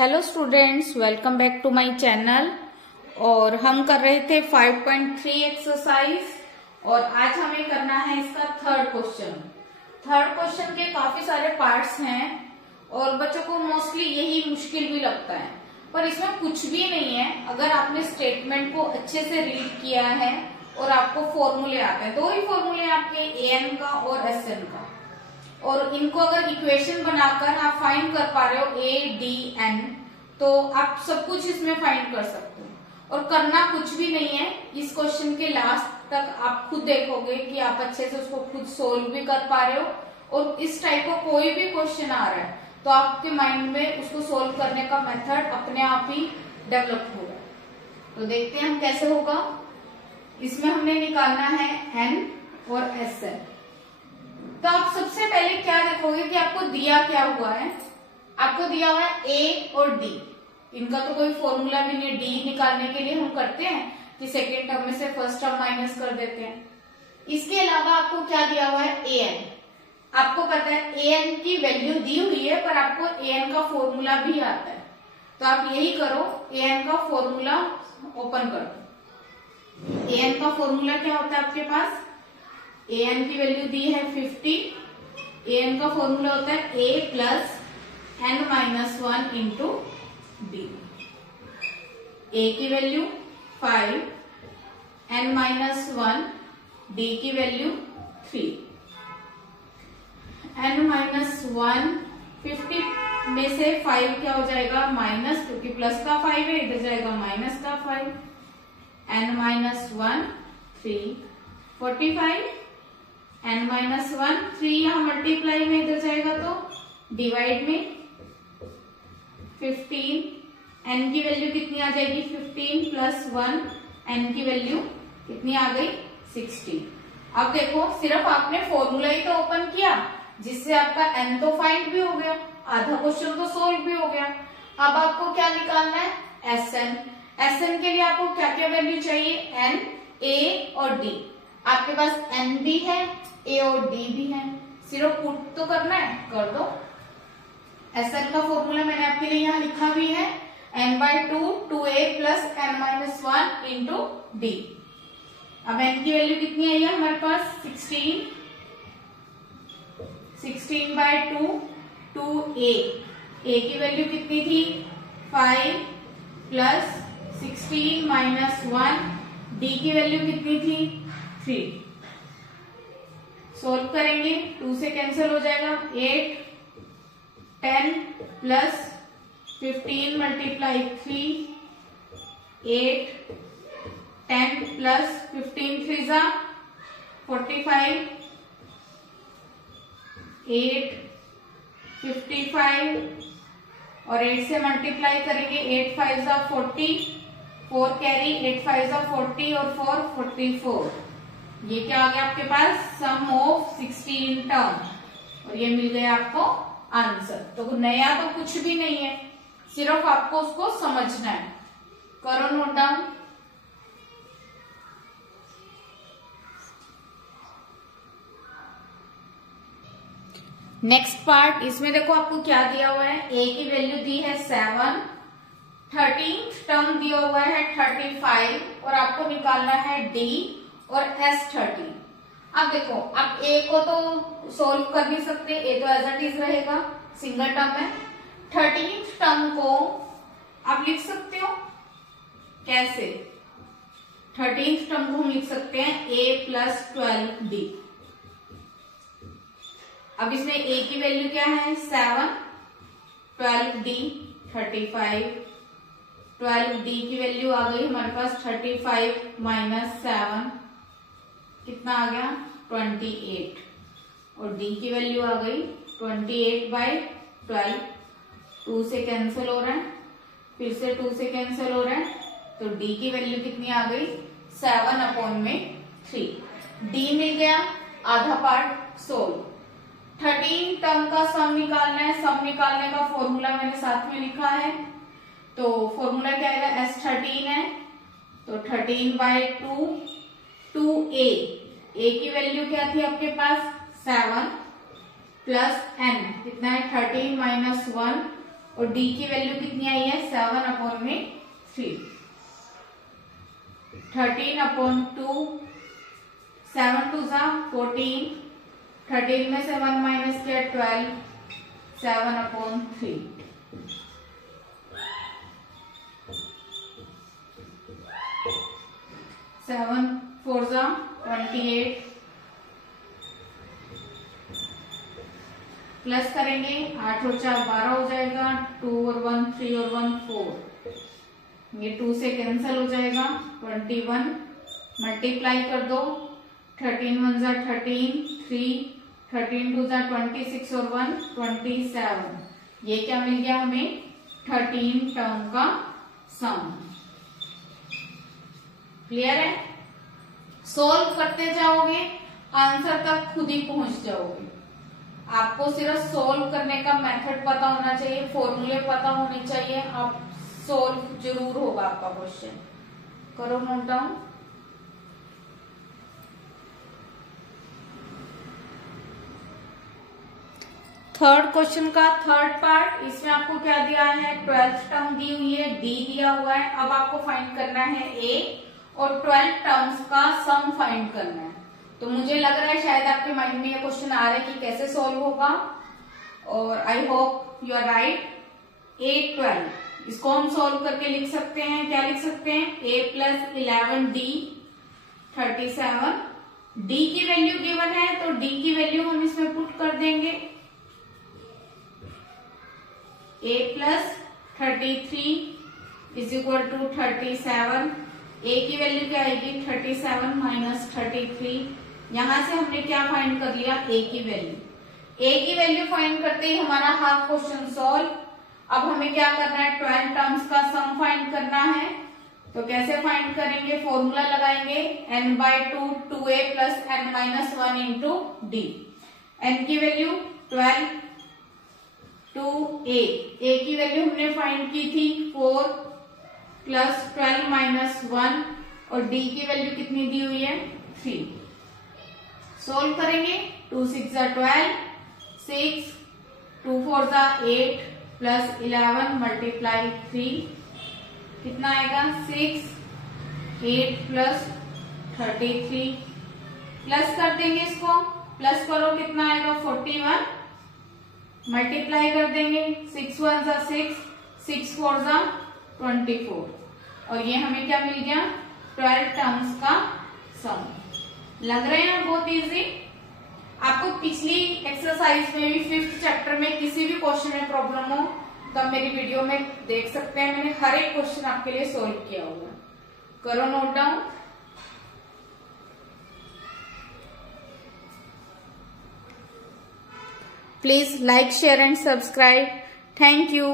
Hello students, welcome back to my channel. और हम कर रहे थे 5.3 एक्सरसाइज और आज हमें करना है इसका थर्ड क्वेश्चन। थर्ड क्वेश्चन के काफी सारे पार्ट्स हैं और बच्चों को मोस्टली यही मुश्किल भी लगता है, पर इसमें कुछ भी नहीं है अगर आपने स्टेटमेंट को अच्छे से रीड किया है और आपको फॉर्मूले आते हैं। दो ही फॉर्मूले आपके एन का और एस एन का, और इनको अगर इक्वेशन बनाकर आप फाइंड कर पा रहे हो ए डी एन, तो आप सब कुछ इसमें फाइंड कर सकते हो। और करना कुछ भी नहीं है, इस क्वेश्चन के लास्ट तक आप खुद देखोगे कि आप अच्छे से उसको खुद सोल्व भी कर पा रहे हो। और इस टाइप का कोई भी क्वेश्चन आ रहा है तो आपके माइंड में उसको सोल्व करने का मेथड अपने आप ही डेवलप होगा। तो देखते हैं हम कैसे होगा। इसमें हमने निकालना है एन और एस एन। तो आप सबसे पहले क्या देखोगे कि आपको दिया क्या हुआ है। आपको दिया हुआ है ए और डी, इनका तो कोई फॉर्मूला भी नहीं। डी निकालने के लिए हम करते हैं कि सेकेंड टर्म में से फर्स्ट टर्म माइनस कर देते हैं। इसके अलावा आपको क्या दिया हुआ है, ए एन। आपको पता है ए एन की वैल्यू दी हुई है, पर आपको ए एन का फॉर्मूला भी आता है। तो आप यही करो, ए एन का फॉर्मूला ओपन कर दो। ए एन का फॉर्मूला क्या होता है आपके पास, ए एन की वैल्यू दी है 50। ए एन का फॉर्मूला होता है a plus n minus 1 into d. A की वैल्यू 5, एन माइनस 1, डी की वैल्यू 3। एन माइनस 1, 50 में से 5 क्या हो जाएगा माइनस, क्योंकि प्लस का 5 है, इधर जाएगा माइनस का 5। N minus 1 3, 45। एन माइनस 1 3 यहां मल्टीप्लाई में, इधर जाएगा तो डिवाइड में 15। एन की वैल्यू कितनी आ जाएगी 15 प्लस 1, एन की वैल्यू कितनी आ गई 16। अब देखो, सिर्फ आपने फॉर्मूला ही तो ओपन किया जिससे आपका एन तो फाइंड भी हो गया, आधा क्वेश्चन तो सोल्व भी हो गया। अब आपको क्या निकालना है, एस एन। एस एन के लिए आपको क्या क्या वैल्यू चाहिए, एन, ए और डी। आपके पास एन भी है, ए और डी भी है, सिर्फ पुट तो करना है, कर दो। एस एन का फॉर्मूला मैंने आपके लिए यहाँ लिखा भी है, n/2 2a plus n minus 1 into D. अब n की वैल्यू कितनी आई है हमारे पास 16। 16/2 2a। a की वैल्यू कितनी थी 5 प्लस 16 माइनस 1, डी की वैल्यू कितनी थी 3। सोल्व करेंगे, 2 से कैंसिल हो जाएगा, 8, 10 प्लस 15 मल्टीप्लाई 3, 8, 10 प्लस 15 3 जा 45, 8, 55 और 8 से मल्टीप्लाई करेंगे, 8 5 जा 40, 4 कैरी, 8 5 जा 40 और 4 44। ये क्या आ गया आपके पास, सम ऑफ 16 टर्म, और ये मिल गया आपको आंसर। तो नया तो कुछ भी नहीं है, सिर्फ आपको उसको समझना है। करो नोट डाउन। नेक्स्ट पार्ट, इसमें देखो आपको क्या दिया हुआ है, ए की वैल्यू दी है 7, 13th टर्म दिया हुआ है 35 और आपको निकालना है डी और एस 13। अब देखो, आप ए को तो सोल्व कर नहीं सकते, ए तो एज इट इज रहेगा, सिंगल टर्म है। 13th टर्म को आप लिख सकते हो कैसे, 13th टर्म को हम लिख सकते हैं ए प्लस 12d। अब इसमें ए की वैल्यू क्या है 7, 12d 35, 12d की वैल्यू आ गई हमारे पास 35 माइनस 7 कितना आ गया 28, और d की वैल्यू आ गई 28/12। 2 से कैंसिल हो रहा है, फिर से 2 से कैंसिल हो रहा है, तो d की वैल्यू कितनी आ गई 7/3। d मिल गया, आधा पार्ट सोल्व। 13 टर्म का सम निकालना है, सम निकालने का फॉर्मूला मैंने साथ में लिखा है। तो फॉर्मूला क्या आएगा, S13 है, तो 13/2 2a। a की वैल्यू क्या थी आपके पास 7 प्लस n कितना है 13 माइनस 1 और d की वैल्यू कितनी आई है 7/3। 13/2, 7 2 जा 14, 13 में से 1 माइनस किया 12, 7/3। 7 4 जा 28, प्लस करेंगे 8 और 4 12 हो जाएगा, 2 और 1 3 और 1 4, ये 2 से कैंसिल हो जाएगा, 21 मल्टीप्लाई कर दो, 13 1 जा 13, 3 13 2 जा 26 और 1 27, ये क्या मिल गया हमें 13 टर्म का सम। क्लियर है? सोल्व करते जाओगे आंसर तक खुद ही पहुंच जाओगे। आपको सिर्फ सोल्व करने का मेथड पता होना चाहिए, फॉर्मूले पता होने चाहिए, आप सोल्व जरूर होगा आपका क्वेश्चन। करो नोट डाउन। थर्ड क्वेश्चन का थर्ड पार्ट, इसमें आपको क्या दिया है 12th टर्म दी हुई है, डी दिया हुआ है। अब आपको फाइंड करना है ए और 12 टर्म्स का सम फाइंड करना है। तो मुझे लग रहा है शायद आपके माइंड में ये क्वेश्चन आ रहा है कि कैसे सॉल्व होगा, और I hope you are right. A 12 इसको हम सॉल्व करके लिख सकते हैं, क्या लिख सकते हैं a + 11d 37, d की वैल्यू गिवन है तो d की वैल्यू हम इसमें पुट कर देंगे, a + 33 = 37, a की वैल्यू क्या आएगी 37 - 33। यहां से हमने क्या फाइंड कर लिया a की वैल्यू। a की वैल्यू फाइंड करते ही हमारा हाफ क्वेश्चन सॉल्व। अब हमें क्या करना है 12 टर्म्स का सम फाइंड करना है। तो कैसे फाइंड करेंगे, फॉर्मूला लगाएंगे n/2 2a + n - 1 × d। n की वैल्यू 12, 2a, a की वैल्यू हमने फाइंड की थी 4 + 12 - 1, और d की वैल्यू कितनी दी हुई है 3। सोल्व करेंगे 2 6 जा 12, 6 2 4 जा 8 + 11 × 3 कितना आएगा 6, 8 + 33, प्लस कर देंगे इसको, प्लस करो कितना आएगा 41, मल्टीप्लाई कर देंगे 6 1 जा 6, 6 4 जा 24, और ये हमें क्या मिल गया 12 टर्म्स का सम। लग रहे हैं बहुत इजी। आपको पिछली एक्सरसाइज में भी 5th चैप्टर में किसी भी क्वेश्चन में प्रॉब्लम हो तो आप मेरी वीडियो में देख सकते हैं, मैंने हर एक क्वेश्चन आपके लिए सोल्व किया हुआ। करो note down. Please like share and subscribe. Thank you.